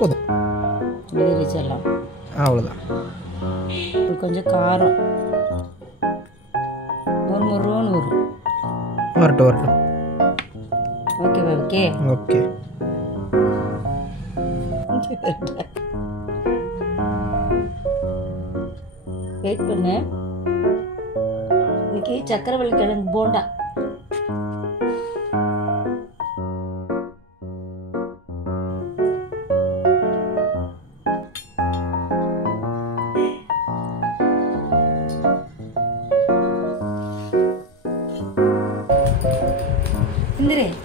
போதும். விரிச்செல்லாம் அவ்வளோதான். கொஞ்சம் காரம் முறுமுறுன்னு வரும். வரட்டும் வரட்டும். Okay okay okay. வெயிட் பண்ணு. இன்னைக்கு சக்கரவள்ளி கிழங்கு போண்டா.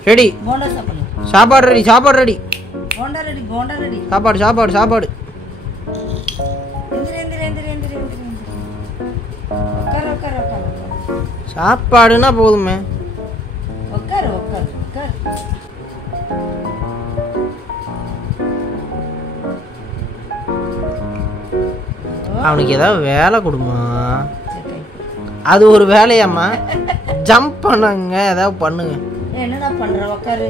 ரெடி. போண்டா சாப்பிடு. சாப்பாடு ரெடி. சாப்பாடு ready. Bonda ready. Bonda ready. சாப்பாடு சாப்பாடு சாப்பாடு. சாப்பாடுனா போதுமே. உட்காரு உட்காரு உட்காரு. அவனுக்கு ஏதாவது வேலை கொடுமா. அது ஒரு வேலையாம்மா. ஜம்ப் பண்ணுங்க, ஏதாவது பண்ணுங்க. என்னடா பண்ற? உட்காரு.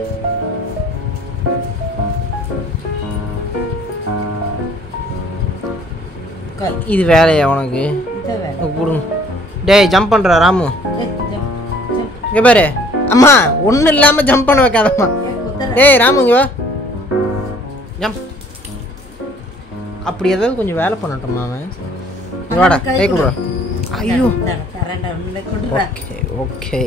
இது வேலையா உனக்கு? கொடுங்க. டேய் ஜம்ப் பண்ணுற ராமு. இங்கே பாரு. அம்மா ஒன்றும் இல்லாமல் ஜம்ப் பண்ண வைக்காதம்மா. டேய் ராமு இங்கே வா. ஜம்ப். அப்படி ஏதாவது கொஞ்சம் வேலை பண்ணட்டும்மா அவன். வாடா கை கொடுறா. ஐயோ. Okay okay.